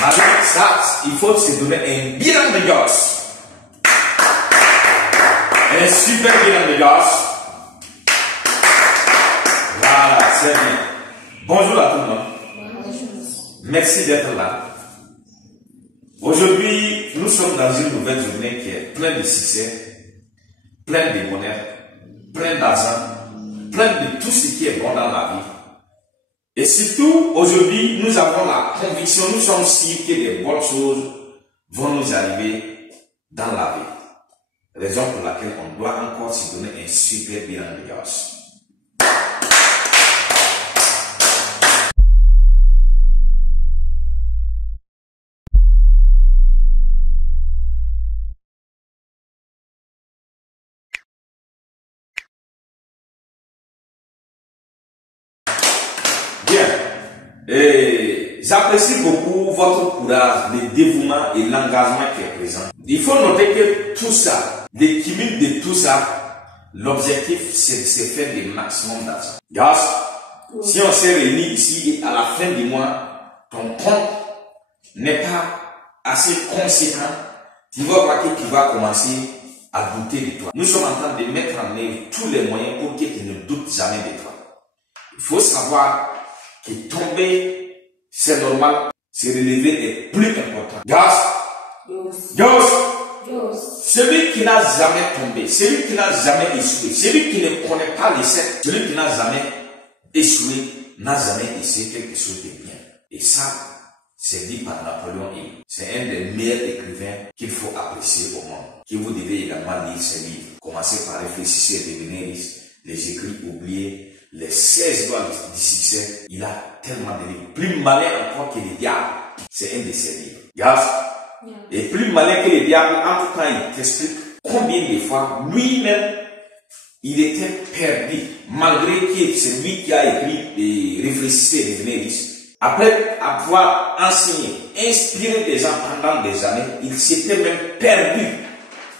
Maintenant, ça, il faut se donner un bilan de gosse. Un super bilan de gosse. Voilà, c'est bien. Bonjour à tout le monde. Bonjour. Merci d'être là. Aujourd'hui, nous sommes dans une nouvelle journée qui est pleine de succès, pleine de bonheur, pleine d'argent, pleine de tout ce qui est bon dans la vie. Et surtout, aujourd'hui, nous avons la conviction, nous sommes sûrs que des bonnes choses vont nous arriver dans la vie. Raison pour laquelle on doit encore se donner un super bilan de gosse. Bien. Et j'apprécie beaucoup votre courage, le dévouement et l'engagement qui est présent. Il faut noter que tout ça, le cumul de tout ça, l'objectif c'est de se faire le maximum d'argent. Grâce, si on s'est réunis ici à la fin du mois, ton compte n'est pas assez conséquent, tu vas voir que tu vas commencer à douter de toi. Nous sommes en train de mettre en œuvre tous les moyens pour que tu ne doutes jamais de toi. Il faut savoir que tomber, c'est normal, se relever est plus important. Celui qui n'a jamais tombé, celui qui n'a jamais échoué, celui qui ne connaît pas l'échec, celui qui n'a jamais échoué, n'a jamais essayé quelque chose de bien. Et ça, c'est dit par Napoléon Hill. C'est un des meilleurs écrivains qu'il faut apprécier au monde. Que vous devez également lire ses livres. Commencez par réfléchir et devenir riche. Les écrits oubliés. Les 16 lois du succès, il a tellement de livres. Plus malin encore que les diables. C'est un de ses livres. Yes. Et plus malin que les diables, en tout cas, il t'explique combien de fois, lui-même, il était perdu. Malgré que c'est lui qui a écrit et réfléchissez et devenir riche. Après avoir enseigné, inspiré des gens pendant des années, il s'était même perdu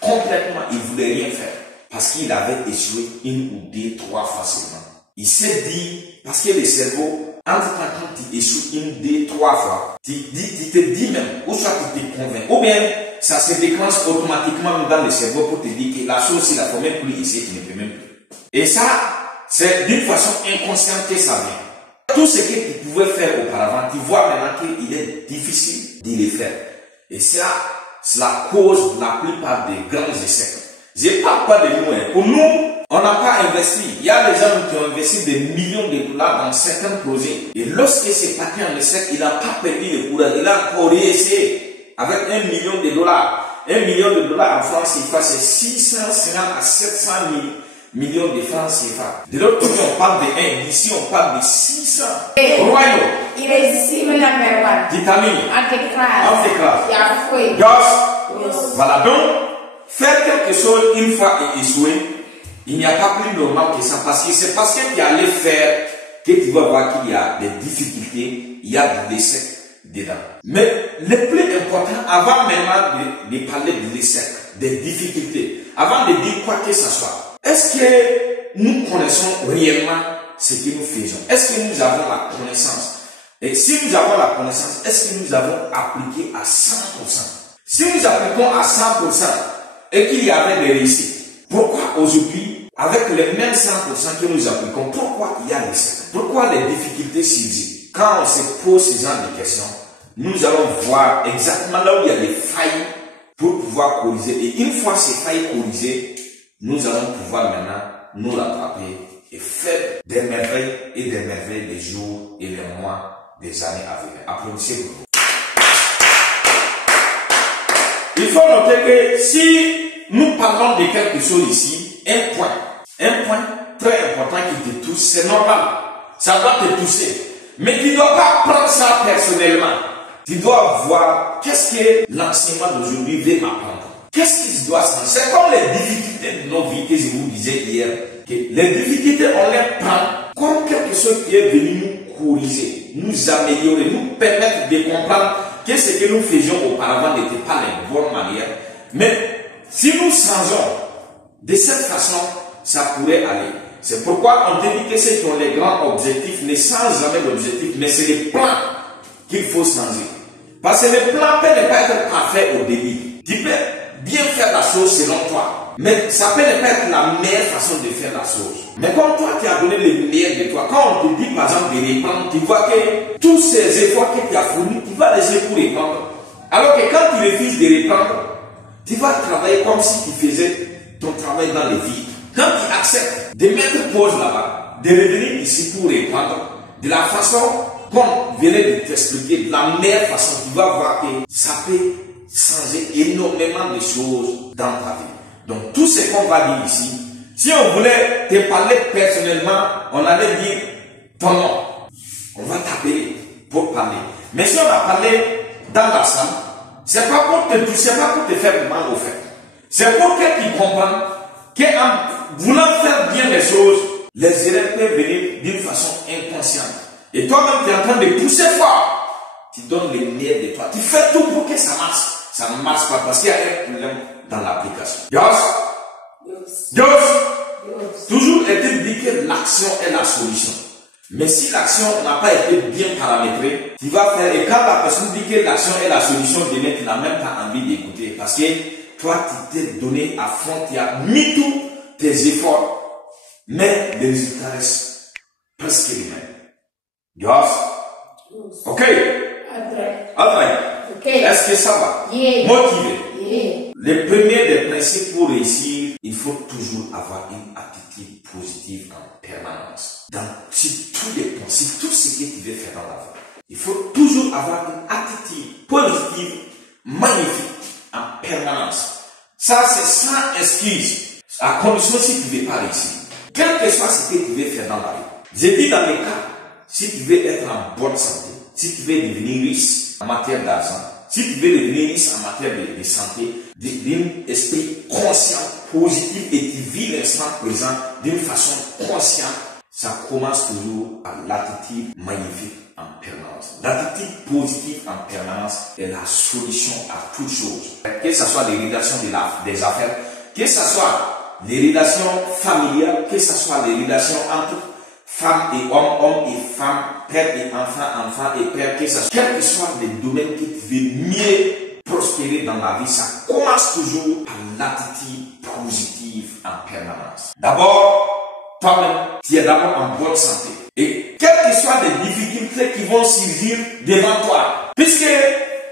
complètement. Il ne voulait rien faire. Parce qu'il avait échoué une ou deux, trois fois seulement. Il s'est dit, parce que le cerveau, en tout cas, quand tu échoues une, deux, trois fois, tu te dis même, ou soit tu te convaincs, ou bien ça se déclenche automatiquement dans le cerveau pour te dire que la chose, si la faut même plus essayer, tu ne peux même plus. Et ça, c'est d'une façon inconsciente que ça vient. Tout ce que tu pouvais faire auparavant, tu vois maintenant qu'il est difficile de le faire. Et ça, c'est la cause de la plupart des grands essais. Je ne parle pas de nous, hein. Pour nous, on n'a pas investi. Il y a des gens qui ont investi des millions de dollars dans certains projets. Et lorsque c'est parti en échec, il n'a pas perdu le courage. Il a encore réessayé avec $1 million. $1 million en francs CFA, c'est 650 à 700 millions de francs CFA. De l'autre côté, on parle de 1. Ici, on parle de 600. Royaume. Irrésistible number one. Vitamine. Antécrasse. Gosse. Voilà. Donc, faire quelque chose une fois et échouer, il n'y a pas plus normal que ça, parce que c'est parce que tu allais faire que tu vas voir qu'il y a des difficultés, il y a des l'échec dedans. Mais le plus important, avant maintenant de parler de l'échec, des difficultés, avant de dire quoi que ce soit, est-ce que nous connaissons réellement ce que nous faisons? Est-ce que nous avons la connaissance? Et si nous avons la connaissance, est-ce que nous avons appliqué à 100%? Si nous appliquons à 100% et qu'il y avait des réussites, pourquoi aujourd'hui, avec les mêmes 100% que nous appliquons, pourquoi il y a des secrets? Pourquoi les difficultés surgissent? Quand on se pose ce genre de questions, nous allons voir exactement là où il y a des failles pour pouvoir corriger. Et une fois ces failles corrigées, nous allons pouvoir maintenant nous rattraper et faire des merveilles et des merveilles des jours et des mois, des années à venir. Applaudissez pour nous. Il faut noter que si nous parlons de quelque chose ici, un point très important qui te touche, c'est normal. Ça doit te toucher. Mais tu ne dois pas prendre ça personnellement. Tu dois voir qu'est-ce que l'enseignement d'aujourd'hui veut m'apprendre. Qu'est-ce qui doit se passer? C'est comme les difficultés de nos vies que je vous disais hier. Que les difficultés, on les prend comme quelque chose qui est venu nous corriger, nous améliorer, nous permettre de comprendre que ce que nous faisions auparavant n'était pas la bonne manière. Mais si nous changeons de cette façon, ça pourrait aller. C'est pourquoi on te dit que ceux qui ont les grands objectifs ne changent jamais l'objectif, mais c'est les plans qu'il faut changer. Parce que le plan peut ne pas être parfait au début. Tu peux bien faire la chose selon toi. Mais ça peut ne pas être la meilleure façon de faire la chose. Mais comme toi, tu as donné le meilleur de toi, quand on te dit par exemple de reprendre, tu vois que tous ces efforts que tu as fournis, tu vas laisser pour reprendre. Alors que quand tu refuses de reprendre, tu vas travailler comme si tu faisais ton travail dans le vide. Quand tu acceptes de mettre pause là-bas, de revenir ici pour reprendre, de la façon comme venait de t'expliquer, de la meilleure façon, tu vas voir que ça peut changer énormément de choses dans ta vie. Donc tout ce qu'on va dire ici, si on voulait te parler personnellement, on allait dire ton nom. On va t'appeler pour parler. Mais si on a parlé dans la salle, c'est pas pour te faire mal au fait. C'est pour que tu comprennes qu'en voulant faire bien les choses, les erreurs peuvent venir d'une façon inconsciente. Et toi-même, tu es en train de pousser fort. Tu donnes le meilleur de toi. Tu fais tout pour que ça marche. Ça ne marche pas parce qu'il y a un problème dans l'application. Yes. Toujours est-il dit que l'action est la solution. Mais si l'action n'a pas été bien paramétrée, tu vas faire, et quand la personne dit que l'action est la solution, demain, tu n'as même pas envie d'écouter. Parce que toi, tu t'es donné à fond, tu as mis tous tes efforts, mais les résultats restent presque les mêmes. Yes. Ok. André. Okay. Est-ce que ça va? Yeah. Motivé. Yeah. Le premier des principes pour réussir, il faut toujours avoir une attitude positive en permanence. Sur tous les points, sur tout ce que tu veux faire dans la vie. Il faut toujours avoir une attitude positive, magnifique, en permanence. Ça, c'est sans excuse. À condition si tu ne veux pas réussir. Quel que soit ce que tu veux faire dans la vie. J'ai dit dans les cas, si tu veux être en bonne santé, si tu veux devenir riche en matière d'argent, si tu veux devenir riche en matière de santé, d'un esprit conscient, positif, et tu vis l'instant présent d'une façon consciente, ça commence toujours par l'attitude magnifique en permanence. L'attitude positive en permanence est la solution à toute chose. Que ce soit les relations des affaires, que ce soit les relations familiales, que ce soit les relations entre femmes et hommes, hommes et femmes, père et enfants, enfants et père, que ce soit, quel que soit le domaine que tu veux mieux prospérer dans la vie, ça commence toujours par l'attitude positive en permanence. D'abord, toi-même, tu es d'abord en bonne santé. Et quelles que soient les difficultés qui vont surgir devant toi, puisque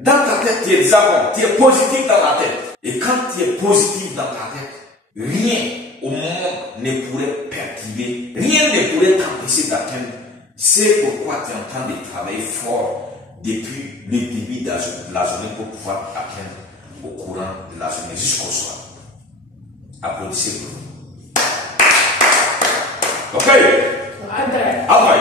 dans ta tête, tu es déjà bon, tu es positif dans la tête. Et quand tu es positif dans ta tête, rien au monde ne pourrait perturber, rien ne pourrait t'empêcher d'atteindre. C'est pourquoi tu es en train de travailler fort depuis le début de la journée pour pouvoir atteindre au courant de la journée jusqu'au soir. Applaudissez pour nous. Ok? André,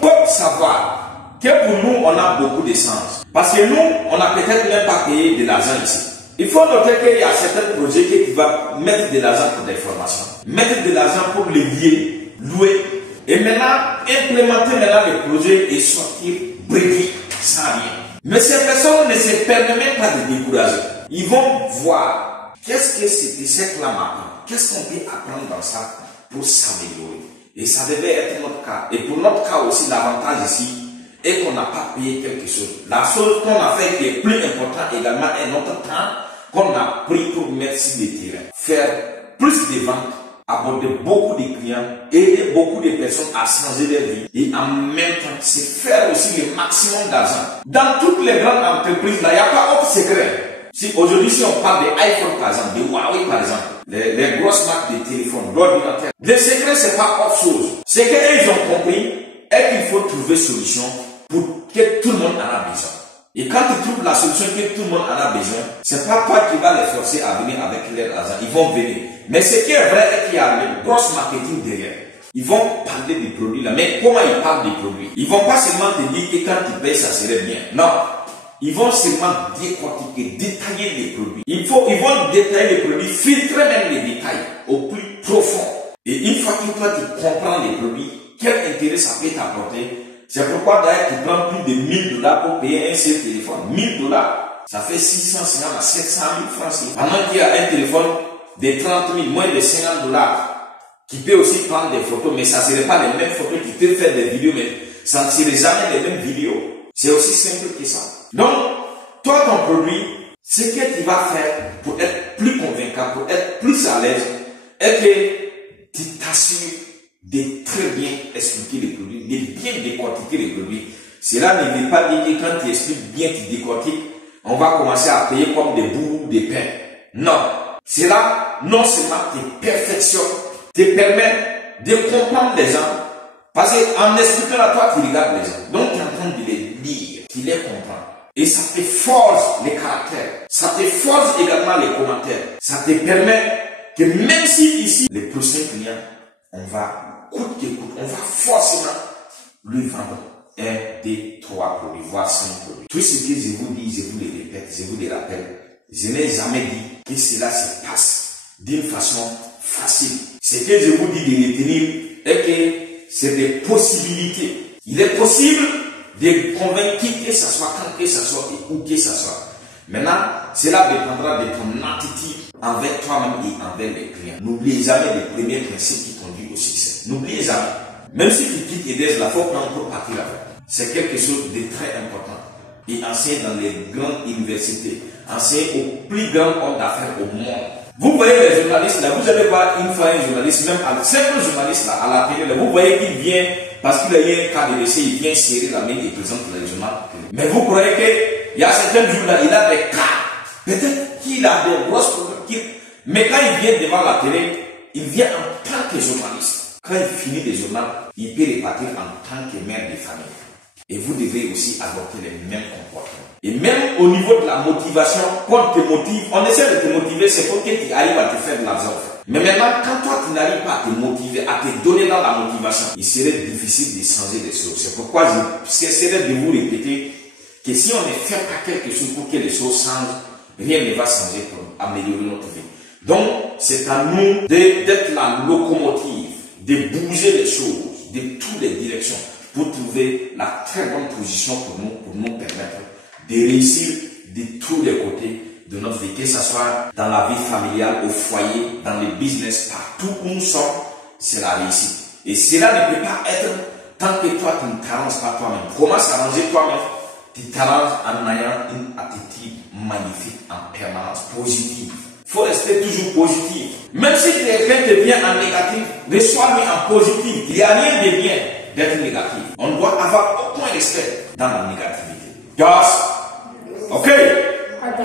pour savoir que pour nous, on a beaucoup de sens. Parce que nous, on n'a peut-être même pas payé de l'argent ici. Il faut noter qu'il y a certains projets que tu vas mettre de l'argent pour des formations, mettre de l'argent pour les lier, louer, et maintenant implémenter maintenant les projets et sortir bridé sans rien. Mais ces personnes ne se permettent pas de décourager. Ils vont voir qu'est-ce que c'était cette lame, qu'est-ce qu'on peut apprendre dans ça pour s'améliorer. Et ça devait être notre cas. Et pour notre cas aussi, l'avantage ici est qu'on n'a pas payé quelque chose. La chose qu'on a fait qui est plus importante également est notre temps qu'on a pris pour mettre sur le terrain. Faire plus de ventes, aborder beaucoup de clients, aider beaucoup de personnes à changer leur vie. Et en même temps, c'est faire aussi le maximum d'argent. Dans toutes les grandes entreprises, là, il n'y a pas autre secret. Si aujourd'hui, si on parle d'iPhone par exemple, de Huawei par exemple, les grosses marques de téléphone, d'ordinateur, le secret, c'est pas autre chose. C'est qu'ils ont compris et qu'il faut trouver solution pour que tout le monde en a besoin. Et quand tu trouves la solution que tout le monde en a besoin, c'est pas toi qui vas les forcer à venir avec leur argent. Ils vont venir. Mais ce qui est vrai est qu'il y a le gros marketing derrière. Ils vont parler des produits là. Mais comment ils parlent des produits? Ils vont pas seulement te dire que quand tu payes, ça serait bien. Non. Ils vont seulement décortiquer, détailler les produits. Ils vont détailler les produits, filtrer même les détails au plus profond. Et une fois que toi tu comprends les produits, quel intérêt ça peut t'apporter? C'est pourquoi d'ailleurs tu prends plus de 1000 $ pour payer un seul téléphone. 1000 $, ça fait 650 à 700 000 francs. Pendant qu'il y a un téléphone de 30 000, moins de 50 $, qui peut aussi prendre des photos, mais ça ne serait pas les mêmes photos. Tu peux faire des vidéos, mais ça ne serait jamais les mêmes vidéos. C'est aussi simple que ça. Donc, toi, ton produit, ce que tu vas faire pour être plus convaincant, pour être plus à l'aise, est que tu t'assures de très bien expliquer les produits, de bien décortiquer les produits. Cela ne veut pas dire que quand tu expliques bien, tu décortiques, on va commencer à payer comme des bouts de pain. Non. Cela, non seulement te perfectionne, te permet de comprendre les gens, parce qu'en expliquant à toi, tu regardes les gens. Donc, tu es en train de les lire, tu les comprends. Et ça te force les caractères. Ça te force également les commentaires. Ça te permet que même si ici, les prochains clients, on va coûte que coûte, on va forcément lui vendre 1, 2, 3 produits, voire 5 produits. Tout ce que je vous dis, je vous le répète, je vous le rappelle. Je n'ai jamais dit que cela se passe d'une façon facile. Ce que je vous dis de retenir est que c'est des possibilités. Il est possible de convaincre qui que ce soit, quand que ce soit et où que ce soit. Maintenant, cela dépendra de ton attitude envers toi-même et envers les clients. N'oubliez jamais les premiers principes qui conduisent au succès. N'oubliez jamais. Même si tu quittes EDES, la faut prendre pour partir là-bas. C'est quelque chose de très important. Et enseigne dans les grandes universités. Enseigne aux plus grands hommes d'affaires au monde. Vous voyez les journalistes là, vous allez voir une fois un journaliste, même un simple journaliste là, à la télé, là, vous voyez qu'il vient, parce qu'il a eu un cas de décès, il vient serrer la main et présente le journal. Mais vous croyez qu'il y a certains jours là, il a des cas. Peut-être qu'il a des grosses problèmes. Mais quand il vient devant la télé, il vient en tant que journaliste. Quand il finit le journal, il peut repartir en tant que mère de famille. Et vous devez aussi adopter les mêmes comportements. Et même au niveau de la motivation, quand on te motive, on essaie de te motiver, c'est pour que tu arrives à te faire de l'argent. Mais maintenant, quand toi tu n'arrives pas à te motiver, à te donner dans la motivation, il serait difficile de changer les choses. C'est pourquoi je cesserai de vous répéter que si on ne fait pas quelque chose pour que les choses changent, rien ne va changer pour améliorer notre vie. Donc, c'est à nous d'être la locomotive, de bouger les choses de toutes les directions pour trouver la très bonne position pour nous permettre de réussir de tous les côtés de notre vie, que ce soit dans la vie familiale, au foyer, dans le business, partout où nous sommes, c'est la réussite. Et cela ne peut pas être tant que toi tu ne t'arranges pas toi-même. Comment s'arranger toi-même? Tu t'arranges en ayant une attitude magnifique en permanence, positive. Il faut rester toujours positif. Même si quelqu'un te vient en négatif, reçois-lui en positif. Il n'y a rien de bien d'être négatif. On ne doit avoir aucun respect dans la négativité. Yes? Ok?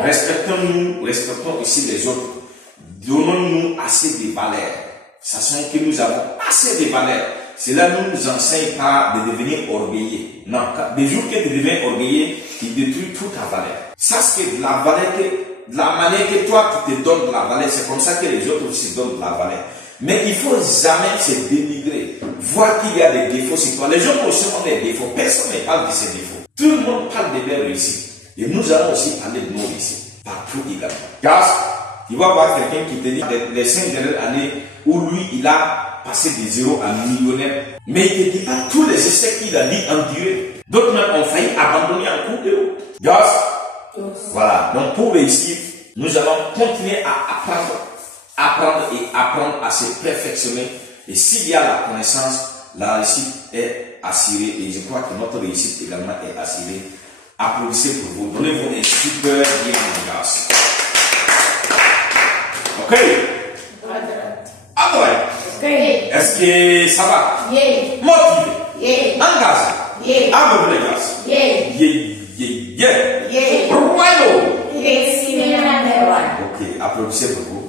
Respectons-nous, respectons aussi les autres. Donnons-nous assez de valeurs. Sachant que nous avons assez de valeurs. Cela ne nous enseigne pas de devenir orgueilleux. Non, des jours que tu deviens orgueilleux, tu détruis toute ta valeur. Sache que de la manière que toi tu te donnes de la valeur, c'est comme ça que les autres aussi se donnent de la valeur. Mais il ne faut jamais se dénigrer. Voir qu'il y a des défauts sur toi. Les gens aussi ont des défauts. Personne ne parle de ces défauts. Tout le monde parle de leurs réussites. Et nous allons aussi parler de nos réussites. Partout également. Car tu vas voir quelqu'un qui te dit les 5 dernières années où lui il a passé de 0 à millionnaire. Mais il ne te dit pas tous les essais qu'il a dit endurer. D'autres même ont failli abandonner en cours de route. Voilà. Donc pour réussir, nous allons continuer à apprendre et apprendre à se perfectionner. Et s'il y a la connaissance, la réussite est assurée. Et je crois que notre réussite également est assurée. Applaudissez pour vous. Donnez-vous un super bien en grâce. Ok? Après. Okay. Est-ce que ça va? Yeah. Motivé. Yeah. Engagé. Yeah. Avec les grâces. Yeah. Yeah. Yeah. Right. Yes, number one. Ok, applaudissez pour vous.